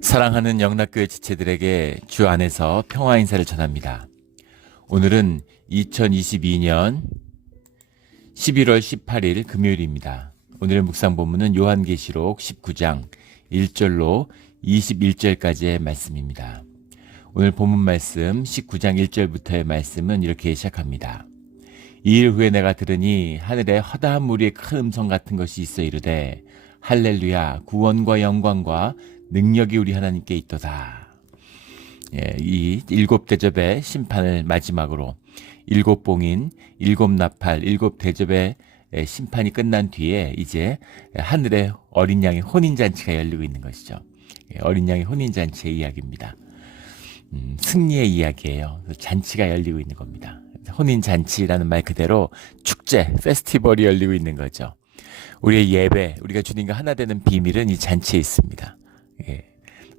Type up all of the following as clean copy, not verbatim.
사랑하는 영락교회 지체들에게 주 안에서 평화 인사를 전합니다. 오늘은 2022년 11월 18일 금요일입니다. 오늘의 묵상 본문은 요한계시록 19장 1절로 21절까지의 말씀입니다. 오늘 본문 말씀 19장 1절부터의 말씀은 이렇게 시작합니다. 이 일 후에 내가 들으니 하늘에 허다한 무리의 큰 음성 같은 것이 있어 이르되 할렐루야, 구원과 영광과 능력이 우리 하나님께 있도다. 이 일곱 대접의 심판을 마지막으로 일곱 봉인, 일곱 나팔, 일곱 대접의 심판이 끝난 뒤에 이제 하늘에 어린 양의 혼인잔치가 열리고 있는 것이죠. 어린 양의 혼인잔치의 이야기입니다. 승리의 이야기예요. 잔치가 열리고 있는 겁니다. 혼인잔치라는 말 그대로 축제, 페스티벌이 열리고 있는 거죠. 우리의 예배, 우리가 주님과 하나 되는 비밀은 이 잔치에 있습니다.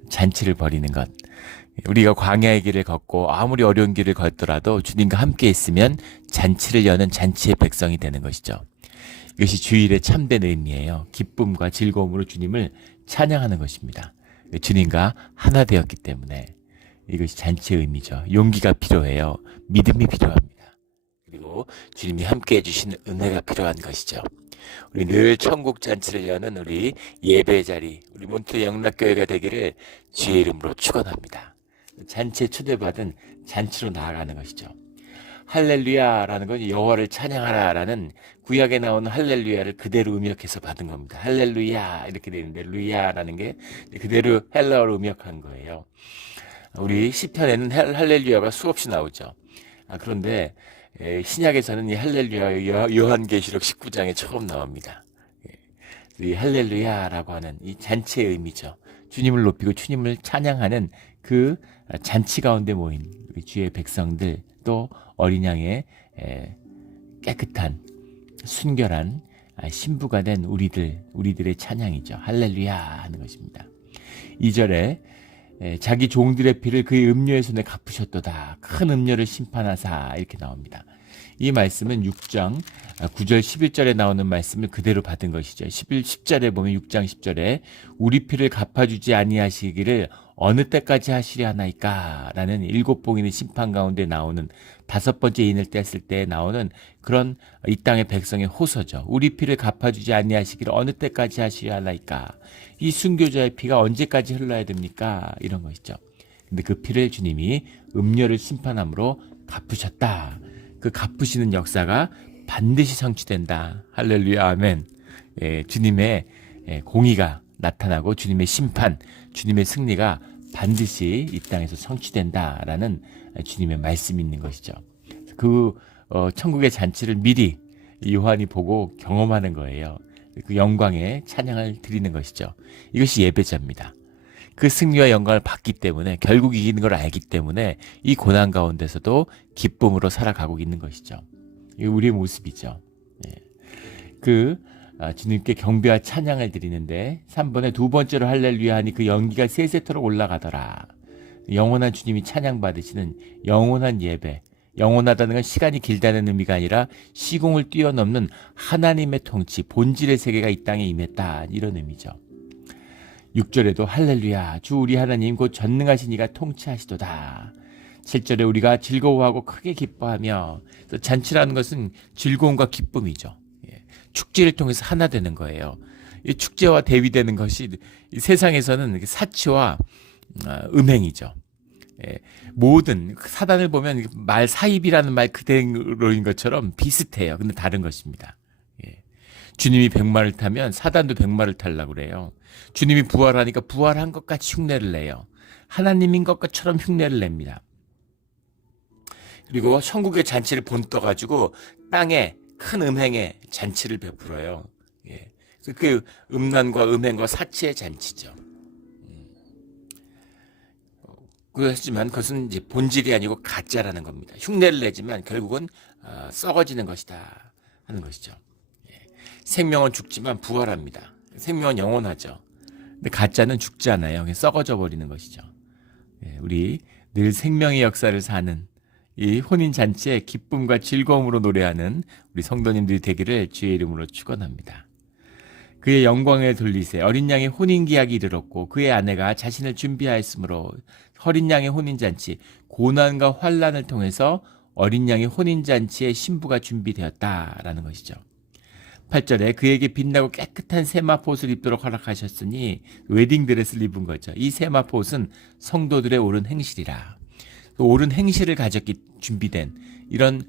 잔치를 벌이는 것. 우리가 광야의 길을 걷고 아무리 어려운 길을 걷더라도 주님과 함께 있으면 잔치를 여는 잔치의 백성이 되는 것이죠. 이것이 주일의 참된 의미예요. 기쁨과 즐거움으로 주님을 찬양하는 것입니다. 주님과 하나 되었기 때문에 이것이 잔치의 의미죠. 용기가 필요해요. 믿음이 필요합니다. 그리고 주님이 함께 해주시는 은혜가 필요한 것이죠. 우리 늘 천국 잔치를 여는 우리 예배 자리, 우리 몬트 영락교회가 되기를 주의 이름으로 축원합니다. 잔치에 초대받은 잔치로 나아가는 것이죠. 할렐루야라는 건 여호와를 찬양하라라는 구약에 나오는 할렐루야를 그대로 음역해서 받은 겁니다. 할렐루야 이렇게 되는데 루야라는 게 그대로 헬라어로 음역한 거예요. 우리 시편에는 할렐루야가 수없이 나오죠. 그런데 신약에서는 이 할렐루야 요한계시록 19장에 처음 나옵니다. 이 할렐루야라고 하는 이 잔치의 의미죠. 주님을 높이고 주님을 찬양하는 그 잔치 가운데 모인 주의 백성들, 또 어린 양의 깨끗한 순결한 신부가 된 우리들의 찬양이죠. 할렐루야 하는 것입니다. 2절에 자기 종들의 피를 그의 음료의 손에 갚으셨도다. 큰 음료를 심판하사 이렇게 나옵니다. 이 말씀은 6장 9절 11절에 나오는 말씀을 그대로 받은 것이죠. 10절에 보면 6장 10절에 우리 피를 갚아주지 아니하시기를 어느 때까지 하시려 하나이까 라는 일곱 봉인의 심판 가운데 나오는 다섯 번째 인을 뗐을 때 나오는 그런 이 땅의 백성의 호소죠. 우리 피를 갚아주지 아니하시기를 어느 때까지 하시려 하나이까. 이 순교자의 피가 언제까지 흘러야 됩니까? 이런 것이죠. 근데 그 피를 주님이 음료를 심판함으로 갚으셨다. 그 갚으시는 역사가 반드시 성취된다. 할렐루야 아멘. 주님의 공의가 나타나고 주님의 심판, 주님의 승리가 반드시 이 땅에서 성취된다라는 주님의 말씀이 있는 것이죠. 그 천국의 잔치를 미리 요한이 보고 경험하는 거예요. 그 영광의 찬양을 드리는 것이죠. 이것이 예배자입니다. 그 승리와 영광을 받기 때문에, 결국 이기는 걸 알기 때문에 이 고난 가운데서도 기쁨으로 살아가고 있는 것이죠. 이게 우리의 모습이죠. 주님께 경배와 찬양을 드리는데 3번에 두 번째로 할렐루야 하니 그 연기가 세세토록 올라가더라. 영원한 주님이 찬양받으시는 영원한 예배. 영원하다는 건 시간이 길다는 의미가 아니라 시공을 뛰어넘는 하나님의 통치, 본질의 세계가 이 땅에 임했다. 이런 의미죠. 6절에도 할렐루야, 주 우리 하나님 곧 전능하신 이가 통치하시도다. 7절에 우리가 즐거워하고 크게 기뻐하며, 잔치라는 것은 즐거움과 기쁨이죠. 축제를 통해서 하나 되는 거예요. 이 축제와 대비되는 것이 이 세상에서는 사치와 음행이죠. 모든 사단을 보면 말 사입이라는 말 그대로인 것처럼 비슷해요. 근데 다른 것입니다. 주님이 백마를 타면 사단도 백마를 타려고 그래요. 주님이 부활하니까 부활한 것 같이 흉내를 내요. 하나님인 것처럼 흉내를 냅니다. 그리고 천국의 잔치를 본떠가지고 땅에 큰 음행의 잔치를 베풀어요. 그 음란과 음행과 사치의 잔치죠. 그렇지만 그것은 이제 본질이 아니고 가짜라는 겁니다. 흉내를 내지만 결국은 썩어지는 것이다 하는 것이죠. 생명은 죽지만 부활합니다. 생명은 영원하죠. 근데 가짜는 죽지 않아요. 그냥 썩어져 버리는 것이죠. 우리 늘 생명의 역사를 사는 이 혼인잔치에 기쁨과 즐거움으로 노래하는 우리 성도님들이 되기를 주의 이름으로 축원합니다. 그의 영광을 돌리세. 어린 양의 혼인기약이 이르렀고 그의 아내가 자신을 준비하였으므로 어린 양의 혼인잔치, 고난과 환난을 통해서 어린 양의 혼인잔치의 신부가 준비되었다라는 것이죠. 8절에 그에게 빛나고 깨끗한 세마포옷을 입도록 허락하셨으니 웨딩드레스를 입은 거죠. 이 세마포옷은 성도들의 옳은 행실이라. 그 옳은 행실을 가졌기 준비된 이런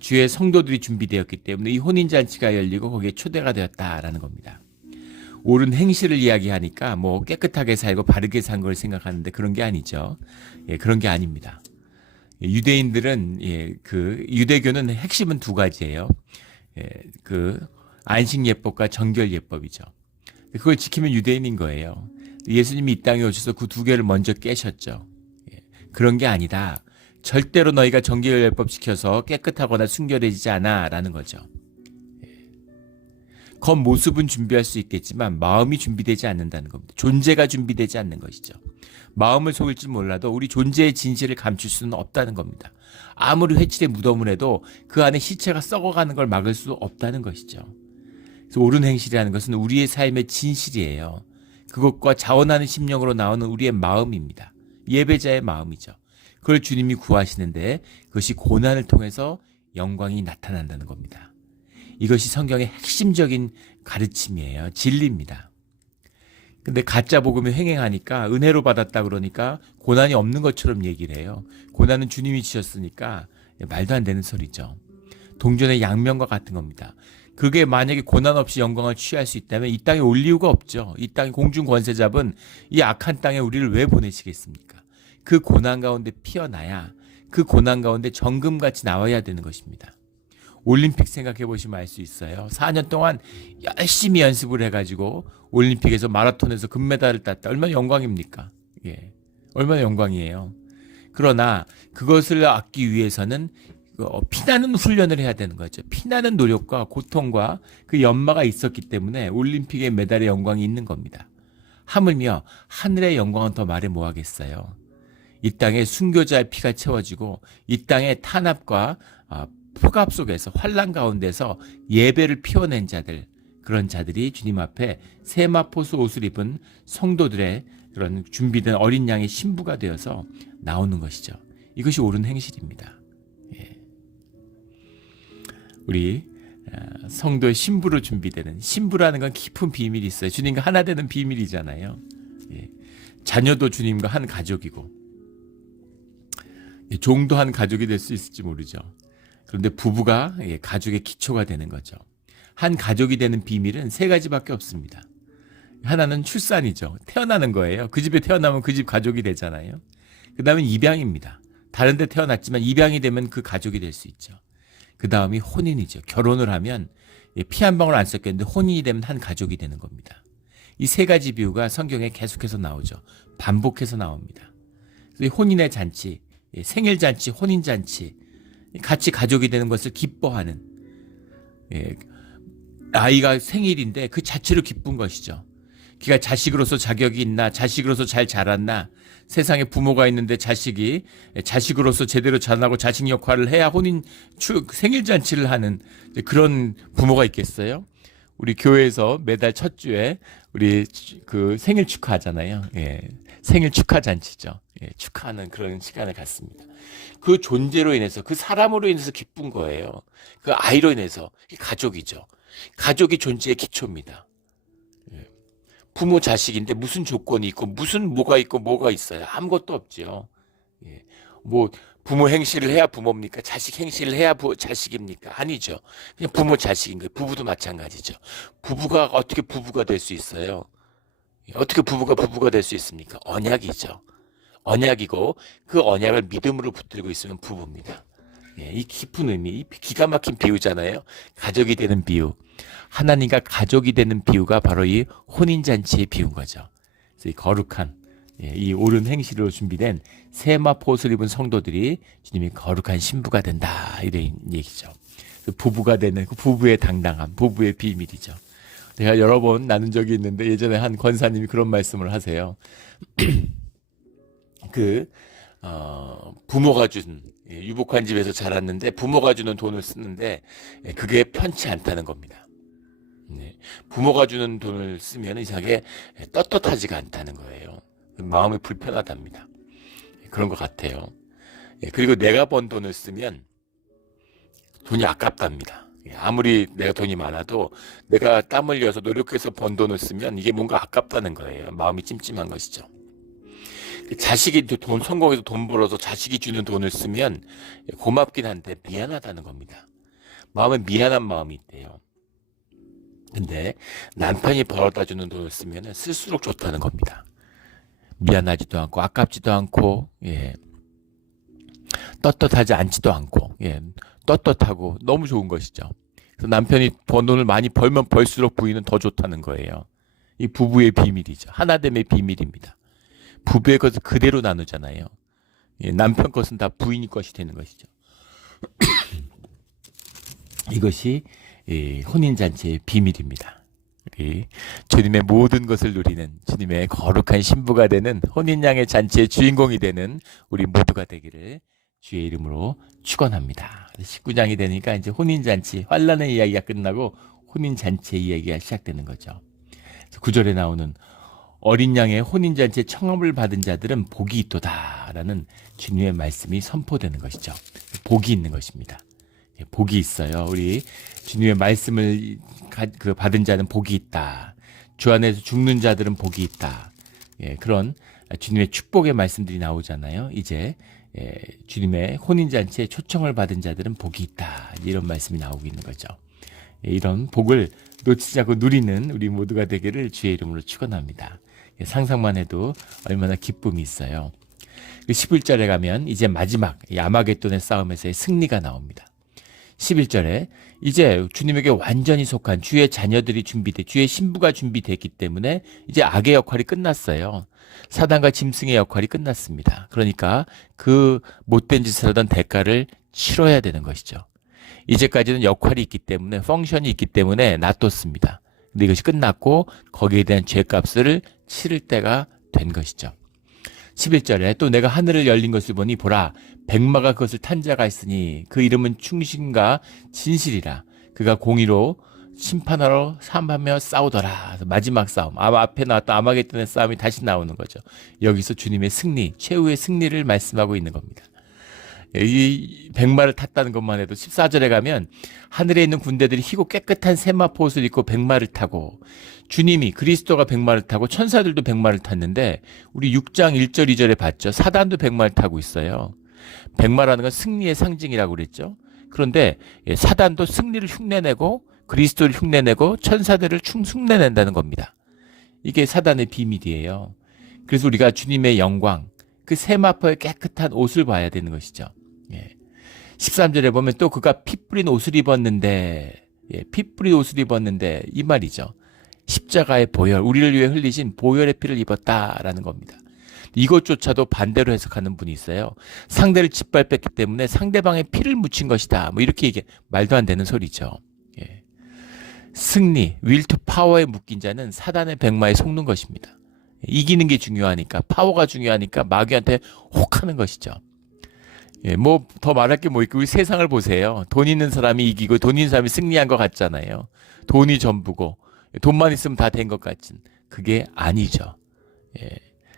주의 성도들이 준비되었기 때문에 이 혼인잔치가 열리고 거기에 초대가 되었다라는 겁니다. 옳은 행실을 이야기하니까 뭐 깨끗하게 살고 바르게 산 걸 생각하는데 그런 게 아니죠. 예, 그런 게 아닙니다. 유대인들은 그 유대교는 핵심은 두 가지예요. 그 안식 예법과 정결 예법이죠. 그걸 지키면 유대인인 거예요. 예수님이 이 땅에 오셔서 그 두 개를 먼저 깨셨죠. 그런 게 아니다. 절대로 너희가 정결 예법 지켜서 깨끗하거나 순결해지지 않아라는 거죠. 겉모습은 준비할 수 있겠지만 마음이 준비되지 않는다는 겁니다. 존재가 준비되지 않는 것이죠. 마음을 속일지 몰라도 우리 존재의 진실을 감출 수는 없다는 겁니다. 아무리 회칠에 무덤을 해도 그 안에 시체가 썩어가는 걸 막을 수 없다는 것이죠. 그래서 옳은 행실이라는 것은 우리의 삶의 진실이에요. 그것과 자원하는 심령으로 나오는 우리의 마음입니다. 예배자의 마음이죠. 그걸 주님이 구하시는데 그것이 고난을 통해서 영광이 나타난다는 겁니다. 이것이 성경의 핵심적인 가르침이에요. 진리입니다. 근데 가짜 복음을 횡행하니까 은혜로 받았다 그러니까 고난이 없는 것처럼 얘기를 해요. 고난은 주님이 주셨으니까 말도 안 되는 소리죠. 동전의 양면과 같은 겁니다. 그게 만약에 고난 없이 영광을 취할 수 있다면 이 땅에 올 이유가 없죠. 이 땅에 공중 권세 잡은 이 악한 땅에 우리를 왜 보내시겠습니까? 그 고난 가운데 피어나야 그 고난 가운데 정금같이 나와야 되는 것입니다. 올림픽 생각해 보시면 알 수 있어요. 4년 동안 열심히 연습을 해가지고 올림픽에서 마라톤에서 금메달을 땄다. 얼마나 영광입니까? 예, 얼마나 영광이에요. 그러나 그것을 얻기 위해서는 피나는 훈련을 해야 되는 거죠. 피나는 노력과 고통과 그 연마가 있었기 때문에 올림픽의 메달의 영광이 있는 겁니다. 하물며 하늘의 영광은 더 말해 뭐하겠어요. 이 땅에 순교자의 피가 채워지고 이 땅의 탄압과 폭압 속에서 환난 가운데서 예배를 피워낸 자들, 그런 자들이 주님 앞에 세마포수 옷을 입은 성도들의 그런 준비된 어린 양의 신부가 되어서 나오는 것이죠. 이것이 옳은 행실입니다. 우리 성도의 신부로 준비되는, 신부라는 건 깊은 비밀이 있어요. 주님과 하나 되는 비밀이잖아요. 자녀도 주님과 한 가족이고 종도 한 가족이 될 수 있을지 모르죠. 그런데 부부가 가족의 기초가 되는 거죠. 한 가족이 되는 비밀은 세 가지밖에 없습니다. 하나는 출산이죠. 태어나는 거예요. 그 집에 태어나면 그 집 가족이 되잖아요. 그 다음은 입양입니다. 다른 데 태어났지만 입양이 되면 그 가족이 될 수 있죠. 그 다음이 혼인이죠. 결혼을 하면 피 한 방울 안 섞였는데 혼인이 되면 한 가족이 되는 겁니다. 이 세 가지 비유가 성경에 계속해서 나오죠. 반복해서 나옵니다. 그래서 혼인의 잔치, 생일잔치, 혼인잔치, 같이 가족이 되는 것을 기뻐하는, 아이가 생일인데 그 자체로 기쁜 것이죠. 그가 자식으로서 자격이 있나, 자식으로서 잘 자랐나, 세상에 부모가 있는데 자식이 자식으로서 제대로 자라고 자식 역할을 해야 생일잔치를 하는 그런 부모가 있겠어요? 우리 교회에서 매달 첫 주에 우리 그 생일 축하하잖아요. 생일 축하 잔치죠. 축하하는 그런 시간을 갖습니다. 그 존재로 인해서, 그 사람으로 인해서 기쁜 거예요. 그 아이로 인해서. 가족이죠. 가족이 존재의 기초입니다. 부모 자식인데 무슨 조건이 있고 무슨 뭐가 있고 뭐가 있어요. 아무것도 없죠. 뭐 부모 행실을 해야 부모입니까? 자식 행실을 해야 자식입니까? 아니죠. 그냥 부모 자식인 거예요. 부부도 마찬가지죠. 부부가 어떻게 부부가 될 수 있어요? 어떻게 부부가 될 수 있습니까? 언약이죠. 언약이고 그 언약을 믿음으로 붙들고 있으면 부부입니다. 이 깊은 의미, 이 기가 막힌 비유잖아요. 가족이 되는 비유. 하나님과 가족이 되는 비유가 바로 이 혼인잔치의 비유인 거죠. 그래서 이 거룩한, 이 옳은 행실로 준비된 세마포옷을 입은 성도들이 주님이 거룩한 신부가 된다, 이런 얘기죠. 부부가 되는 그 부부의 당당함, 부부의 비밀이죠. 제가 여러 번 나눈 적이 있는데 예전에 한 권사님이 그런 말씀을 하세요. 부모가 준, 유복한 집에서 자랐는데 부모가 주는 돈을 쓰는데 그게 편치 않다는 겁니다. 네. 부모가 주는 돈을 쓰면 이상하게 떳떳하지가 않다는 거예요. 마음이 불편하답니다. 그런 것 같아요. 그리고 내가 번 돈을 쓰면 돈이 아깝답니다. 아무리 내가 돈이 많아도 내가 땀 흘려서 노력해서 번 돈을 쓰면 이게 뭔가 아깝다는 거예요. 마음이 찜찜한 것이죠. 자식이 돈 성공해서 돈 벌어서 자식이 주는 돈을 쓰면 고맙긴 한데 미안하다는 겁니다. 마음에 미안한 마음이 있대요. 근데 남편이 벌어다 주는 돈을 쓰면 쓸수록 좋다는 겁니다. 미안하지도 않고 아깝지도 않고 떳떳하지 않지도 않고 떳떳하고 너무 좋은 것이죠. 그래서 남편이 번 돈을 많이 벌면 벌수록 부인은 더 좋다는 거예요. 이 부부의 비밀이죠. 하나됨의 비밀입니다. 부부의 것을 그대로 나누잖아요. 남편 것은 다 부인 것이 되는 것이죠. 이것이 혼인잔치의 비밀입니다. 우리 주님의 모든 것을 누리는 주님의 거룩한 신부가 되는 혼인양의 잔치의 주인공이 되는 우리 모두가 되기를 주의 이름으로 축원합니다. 19장이 되니까 이제 혼인잔치, 환란의 이야기가 끝나고 혼인잔치의 이야기가 시작되는 거죠. 9절에 나오는 어린 양의 혼인잔치에 청함을 받은 자들은 복이 있도다라는 주님의 말씀이 선포되는 것이죠. 복이 있는 것입니다. 복이 있어요. 우리 주님의 말씀을 받은 자는 복이 있다. 주 안에서 죽는 자들은 복이 있다. 그런 주님의 축복의 말씀들이 나오잖아요. 이제 주님의 혼인잔치에 초청을 받은 자들은 복이 있다. 이런 말씀이 나오고 있는 거죠. 이런 복을 놓치지 않고 누리는 우리 모두가 되기를 주의 이름으로 축원합니다. 상상만 해도 얼마나 기쁨이 있어요. 11절에 가면 이제 마지막 아마겟돈의 싸움에서의 승리가 나옵니다. 11절에 이제 주님에게 완전히 속한 주의 자녀들이 주의 신부가 준비됐기 때문에 이제 악의 역할이 끝났어요. 사단과 짐승의 역할이 끝났습니다. 그러니까 그 못된 짓을 하던 대가를 치러야 되는 것이죠. 이제까지는 역할이 있기 때문에 펑션이 있기 때문에 놔뒀습니다. 근데 이것이 끝났고 거기에 대한 죄값을 치를 때가 된 것이죠. 11절에 또 내가 하늘을 열린 것을 보니 보라 백마가 그것을 탄 자가 있으니 그 이름은 충신과 진실이라 그가 공의로 심판하러 삼하며 싸우더라. 마지막 싸움 앞에 나왔던 아마겟돈의 싸움이 다시 나오는 거죠. 여기서 주님의 승리 최후의 승리를 말씀하고 있는 겁니다. 이 백마를 탔다는 것만 해도 14절에 가면 하늘에 있는 군대들이 희고 깨끗한 세마포 옷을 입고 백마를 타고 주님이 그리스도가 백마를 타고 천사들도 백마를 탔는데 우리 6장 1절 2절에 봤죠. 사단도 백마를 타고 있어요. 백마라는 건 승리의 상징이라고 그랬죠. 그런데 사단도 승리를 흉내내고 그리스도를 흉내내고 천사들을 흉내낸다는 겁니다. 이게 사단의 비밀이에요. 그래서 우리가 주님의 영광 그 세마포의 깨끗한 옷을 봐야 되는 것이죠. 13절에 보면 또 그가 피 뿌린 옷을 입었는데 피 뿌린 옷을 입었는데 이 말이죠. 십자가의 보혈 우리를 위해 흘리신 보혈의 피를 입었다라는 겁니다. 이것조차도 반대로 해석하는 분이 있어요. 상대를 짓밟았기 때문에 상대방의 피를 묻힌 것이다. 뭐 이렇게 이게 말도 안 되는 소리죠. 승리, will to power에 묶인 자는 사단의 백마에 속는 것입니다. 이기는 게 중요하니까 파워가 중요하니까 마귀한테 혹하는 것이죠. 뭐 더 말할 게 뭐 있고 우리 세상을 보세요. 돈 있는 사람이 이기고 돈 있는 사람이 승리한 것 같잖아요. 돈이 전부고 돈만 있으면 다 된 것 같은 그게 아니죠.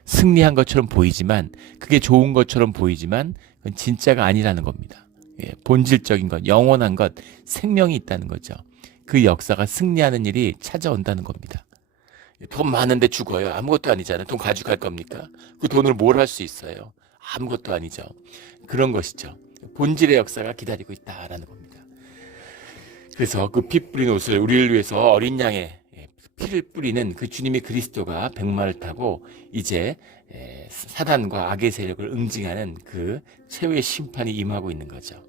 승리한 것처럼 보이지만 그게 좋은 것처럼 보이지만 그건 진짜가 아니라는 겁니다. 본질적인 것, 영원한 것, 생명이 있다는 거죠. 그 역사가 승리하는 일이 찾아온다는 겁니다. 돈 많은데 죽어요. 아무것도 아니잖아요. 돈 가져갈 겁니까? 그 돈을 뭘 할 수 있어요? 아무것도 아니죠. 그런 것이죠. 본질의 역사가 기다리고 있다라는 겁니다. 그래서 그 피 뿌린 옷을 우리를 위해서 어린 양의 피를 뿌리는 그 주님의 그리스도가 백마를 타고 이제 사단과 악의 세력을 응징하는 그 최후의 심판이 임하고 있는 거죠.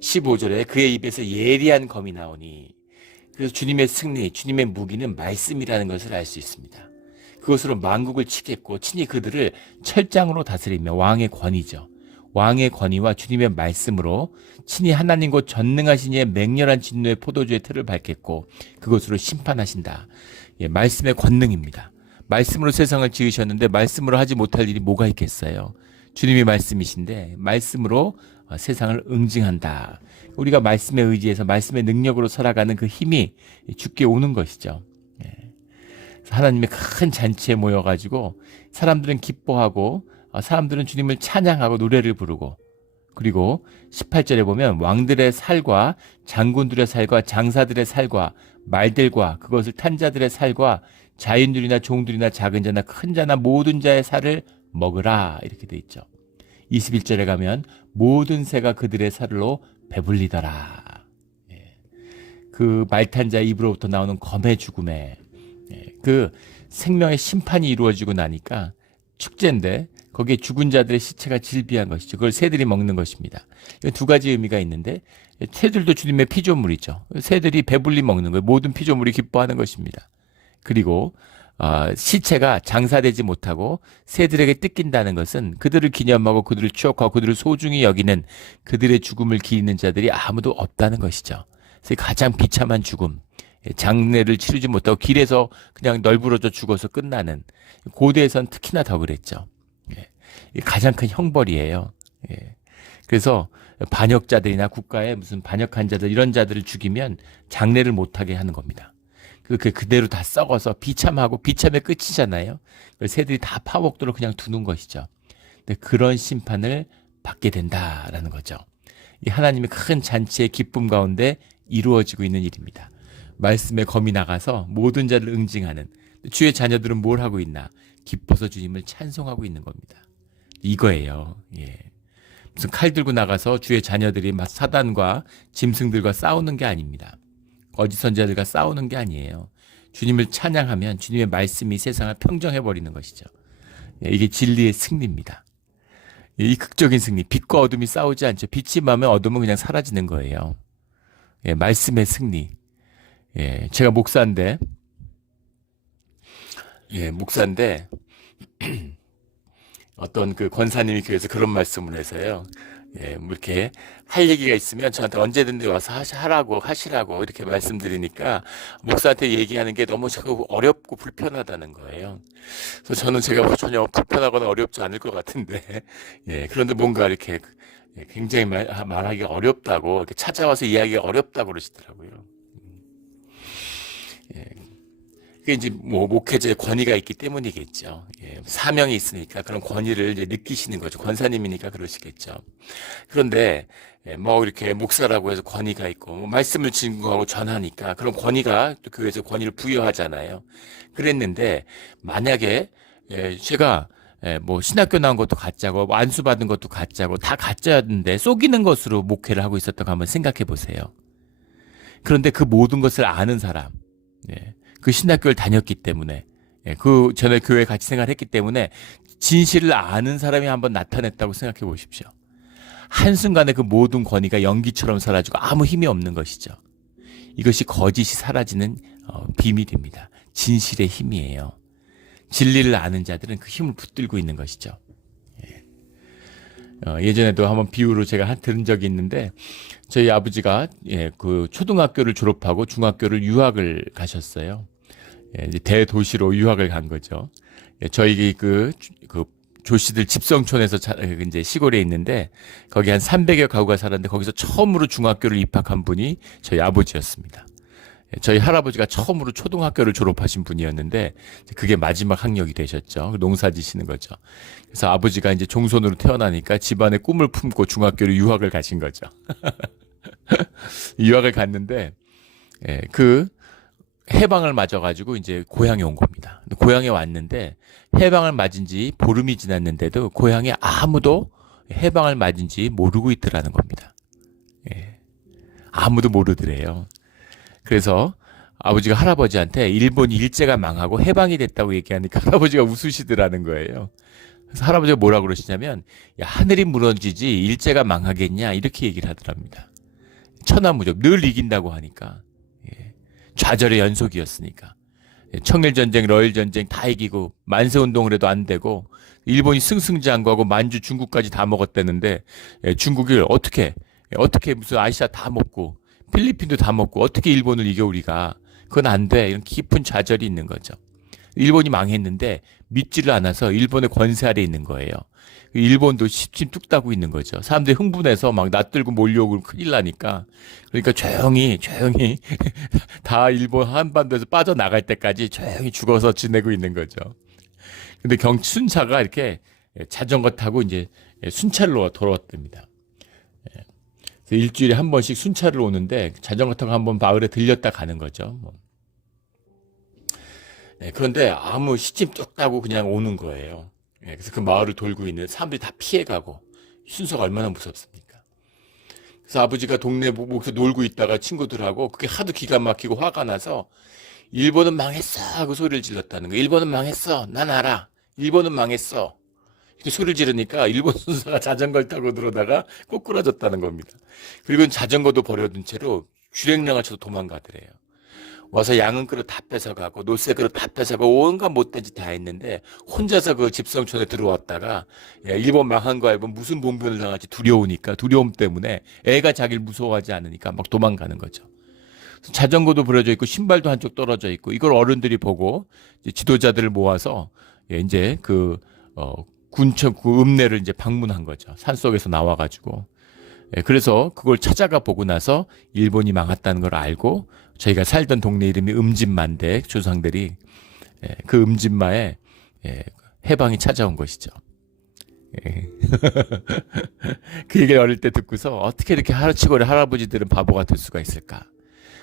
15절에 그의 입에서 예리한 검이 나오니 그래서 주님의 승리, 주님의 무기는 말씀이라는 것을 알 수 있습니다. 그것으로 만국을 치겠고 친히 그들을 철장으로 다스리며 왕의 권위죠. 왕의 권위와 주님의 말씀으로 친히 하나님 곧 전능하신 이의 맹렬한 진노의 포도주의 틀을 밟겠고 그것으로 심판하신다. 말씀의 권능입니다. 말씀으로 세상을 지으셨는데 말씀으로 하지 못할 일이 뭐가 있겠어요. 주님이 말씀이신데 말씀으로 세상을 응징한다. 우리가 말씀에 의지해서 말씀의 능력으로 살아가는 그 힘이 주께 오는 것이죠. 하나님의 큰 잔치에 모여가지고 사람들은 기뻐하고 사람들은 주님을 찬양하고 노래를 부르고, 그리고 18절에 보면 왕들의 살과 장군들의 살과 장사들의 살과 말들과 그것을 탄 자들의 살과 자인들이나 종들이나 작은 자나 큰 자나 모든 자의 살을 먹으라 이렇게 돼 있죠. 21절에 가면 모든 새가 그들의 살로 배불리더라. 그 말탄 자의 입으로부터 나오는 검의 죽음에 그 생명의 심판이 이루어지고 나니까 축제인데 거기에 죽은 자들의 시체가 질비한 것이죠. 그걸 새들이 먹는 것입니다. 두 가지 의미가 있는데, 새들도 주님의 피조물이죠. 새들이 배불리 먹는 거예요. 모든 피조물이 기뻐하는 것입니다. 그리고 시체가 장사되지 못하고 새들에게 뜯긴다는 것은 그들을 기념하고 그들을 추억하고 그들을 소중히 여기는 그들의 죽음을 기리는 자들이 아무도 없다는 것이죠. 그래서 가장 비참한 죽음, 장례를 치르지 못하고 길에서 그냥 널브러져 죽어서 끝나는, 고대에선 특히나 더 그랬죠. 가장 큰 형벌이에요. 그래서 반역자들이나 국가의 무슨 반역한 자들 이런 자들을 죽이면 장례를 못하게 하는 겁니다. 그대로 다 썩어서 비참하고 비참의 끝이잖아요. 새들이 다 파먹도록 그냥 두는 것이죠. 근데 그런 심판을 받게 된다라는 거죠. 이 하나님의 큰 잔치의 기쁨 가운데 이루어지고 있는 일입니다. 말씀의 검이 나가서 모든 자를 응징하는, 주의 자녀들은 뭘 하고 있나? 기뻐서 주님을 찬송하고 있는 겁니다. 이거예요. 무슨 칼 들고 나가서 주의 자녀들이 막 사단과 짐승들과 싸우는 게 아닙니다. 거짓 선지자들과 싸우는 게 아니에요. 주님을 찬양하면 주님의 말씀이 세상을 평정해버리는 것이죠. 이게 진리의 승리입니다. 이 극적인 승리, 빛과 어둠이 싸우지 않죠. 빛이 임하면 어둠은 그냥 사라지는 거예요. 말씀의 승리. 제가 목사인데 어떤 그 권사님이 교회에서 그런 말씀을 해서요. 뭐 이렇게 할 얘기가 있으면 저한테 언제든지 와서 하시라고 이렇게 말씀드리니까 목사한테 얘기하는 게 너무 자꾸 어렵고 불편하다는 거예요. 그래서 저는 제가 전혀 불편하거나 어렵지 않을 것 같은데, 그런데 뭔가 이렇게 굉장히 말하기가 어렵다고, 이렇게 찾아와서 이야기가 어렵다고 그러시더라고요. 그게 이제 뭐 목회자의 권위가 있기 때문이겠죠. 사명이 있으니까 그런 권위를 이제 느끼시는 거죠. 권사님이니까 그러시겠죠. 그런데 뭐 이렇게 목사라고 해서 권위가 있고 뭐 말씀을 증거하고 전하니까 그런 권위가 또 교회에서 권위를 부여하잖아요. 그랬는데 만약에 제가 뭐 신학교 나온 것도 가짜고 뭐 안수 받은 것도 가짜고 다 가짜였는데 속이는 것으로 목회를 하고 있었다고 한번 생각해 보세요. 그런데 그 모든 것을 아는 사람, 그 신학교를 다녔기 때문에, 그 전에 교회 같이 생활했기 때문에 진실을 아는 사람이 한번 나타냈다고 생각해 보십시오. 한순간에 그 모든 권위가 연기처럼 사라지고 아무 힘이 없는 것이죠. 이것이 거짓이 사라지는 비밀입니다. 진실의 힘이에요. 진리를 아는 자들은 그 힘을 붙들고 있는 것이죠. 예전에도 한번 비유로 제가 들은 적이 있는데, 저희 아버지가 그 초등학교를 졸업하고 중학교를 유학을 가셨어요. 이제 대도시로 유학을 간 거죠. 저희 그 조씨들 집성촌에서 이제 시골에 있는데 거기 한 300여 가구가 살았는데 거기서 처음으로 중학교를 입학한 분이 저희 아버지였습니다. 저희 할아버지가 처음으로 초등학교를 졸업하신 분이었는데 그게 마지막 학력이 되셨죠. 농사 지시는 거죠. 그래서 아버지가 이제 종손으로 태어나니까 집안의 꿈을 품고 중학교를 유학을 가신 거죠. 유학을 갔는데 그 해방을 맞아가지고 이제 고향에 온 겁니다. 고향에 왔는데 해방을 맞은 지 보름이 지났는데도 고향에 아무도 해방을 맞은 지 모르고 있더라는 겁니다. 아무도 모르더래요. 그래서 아버지가 할아버지한테 일본이 일제가 망하고 해방이 됐다고 얘기하니까 할아버지가 웃으시더라는 거예요. 그래서 할아버지가 뭐라고 그러시냐면, 야, 하늘이 무너지지 일제가 망하겠냐 이렇게 얘기를 하더랍니다. 천하무적, 늘 이긴다고 하니까. 좌절의 연속이었으니까. 청일전쟁, 러일전쟁 다 이기고 만세운동을 해도 안 되고 일본이 승승장구하고 만주, 중국까지 다 먹었다는데 중국을 어떻게 무슨 아시아 다 먹고 필리핀도 다 먹고 어떻게 일본을 이겨 우리가. 그건 안 돼. 이런 깊은 좌절이 있는 거죠. 일본이 망했는데 믿지를 않아서 일본의 권세 아래 있는 거예요. 일본도 심 뚝 따고 있는 거죠. 사람들이 흥분해서 막 낯들고 몰려오고 큰일 나니까. 그러니까 조용히 다 일본 한반도에서 빠져나갈 때까지 조용히 죽어서 지내고 있는 거죠. 근데 순차가 이렇게 자전거 타고 이제 순찰로 돌아왔답니다. 그래서 일주일에 한 번씩 순찰을 오는데 자전거 타고 한번 마을에 들렸다 가는 거죠. 그런데 아무 시침 뚝 따고 그냥 오는 거예요. 그래서 그 마을을 돌고 있는 사람들이 다 피해가고 순서가 얼마나 무섭습니까? 그래서 아버지가 동네 목에서 놀고 있다가 친구들하고 그게 하도 기가 막히고 화가 나서 일본은 망했어 하고 소리를 질렀다는 거예요. 일본은 망했어. 난 알아. 일본은 망했어. 이렇게 소리를 지르니까 일본 순사가 자전거를 타고 들어오다가 꼬꾸라졌다는 겁니다. 그리고 자전거도 버려둔 채로 주랭랑을 쳐서 도망가더래요. 와서 양은 그릇 다 뺏어가고 노새 그릇 다 뺏어가고 온갖 못된 짓 다 했는데 혼자서 그 집성촌에 들어왔다가 일본 망한 거 알고 무슨 봉변을 당할지 두려우니까 두려움 때문에 애가 자기를 무서워하지 않으니까 막 도망가는 거죠. 자전거도 버려져 있고 신발도 한쪽 떨어져 있고 이걸 어른들이 보고 이제 지도자들을 모아서 이제 군청 그 읍내를 이제 방문한 거죠. 산속에서 나와가지고. 그래서 그걸 찾아가 보고 나서 일본이 망했다는 걸 알고 저희가 살던 동네 이름이 음진마인데 조상들이 그 음진마에 해방이 찾아온 것이죠. 그 얘기를 어릴 때 듣고서 어떻게 이렇게 하루치고리 할아버지들은 바보가 될 수가 있을까.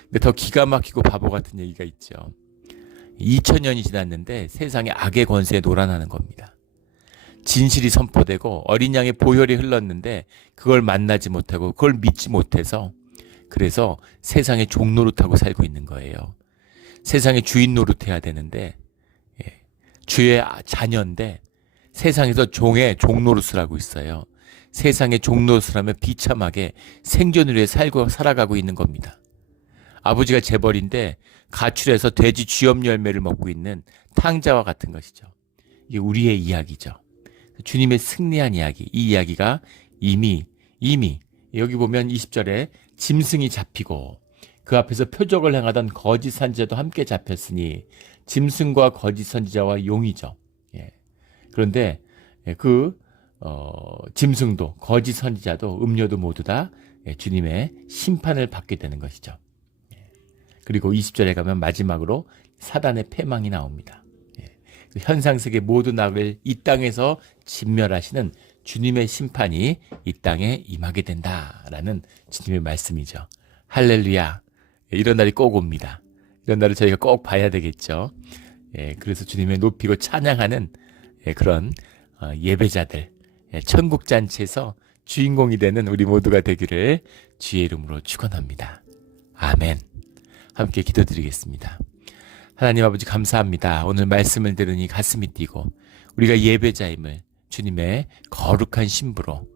근데 더 기가 막히고 바보 같은 얘기가 있죠. 2000년이 지났는데 세상에 악의 권세에 놀아나는 겁니다. 진실이 선포되고 어린 양의 보혈이 흘렀는데 그걸 만나지 못하고 그걸 믿지 못해서 그래서 세상의 종 노릇하고 살고 있는 거예요. 세상의 주인 노릇해야 되는데 주의 자녀인데 세상에서 종의 종 노릇을 하고 있어요. 세상의 종 노릇을 하면 비참하게 생존을 위해 살아가고 있는 겁니다. 아버지가 재벌인데 가출해서 돼지 쥐염 열매를 먹고 있는 탕자와 같은 것이죠. 이게 우리의 이야기죠. 주님의 승리한 이야기, 이 이야기가 이미 여기 보면 20절에 짐승이 잡히고 그 앞에서 표적을 행하던 거짓 선지자도 함께 잡혔으니 짐승과 거짓 선지자와 용이죠. 그런데 짐승도 거짓 선지자도 음료도 모두 다 주님의 심판을 받게 되는 것이죠. 그리고 20절에 가면 마지막으로 사단의 패망이 나옵니다. 현상세계 모든 악을 이 땅에서 진멸하시는 주님의 심판이 이 땅에 임하게 된다라는 주님의 말씀이죠. 할렐루야. 이런 날이 꼭 옵니다. 이런 날을 저희가 꼭 봐야 되겠죠. 그래서 주님의 높이고 찬양하는 그런 예배자들, 천국잔치에서 주인공이 되는 우리 모두가 되기를 주의 이름으로 축원합니다. 아멘. 함께 기도드리겠습니다. 하나님 아버지 감사합니다. 오늘 말씀을 들으니 가슴이 뛰고 우리가 예배자임을 주님의 거룩한 신부로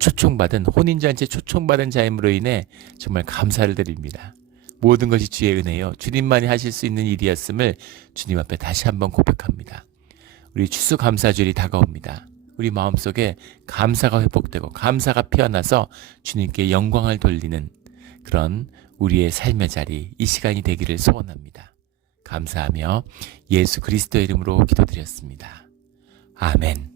초청받은 혼인잔치에 초청받은 자임으로 인해 정말 감사를 드립니다. 모든 것이 주의 은혜요. 주님만이 하실 수 있는 일이었음을 주님 앞에 다시 한번 고백합니다. 우리 추수감사절이 다가옵니다. 우리 마음속에 감사가 회복되고 감사가 피어나서 주님께 영광을 돌리는 그런 우리의 삶의 자리, 이 시간이 되기를 소원합니다. 감사하며 예수 그리스도의 이름으로 기도드렸습니다. 아멘.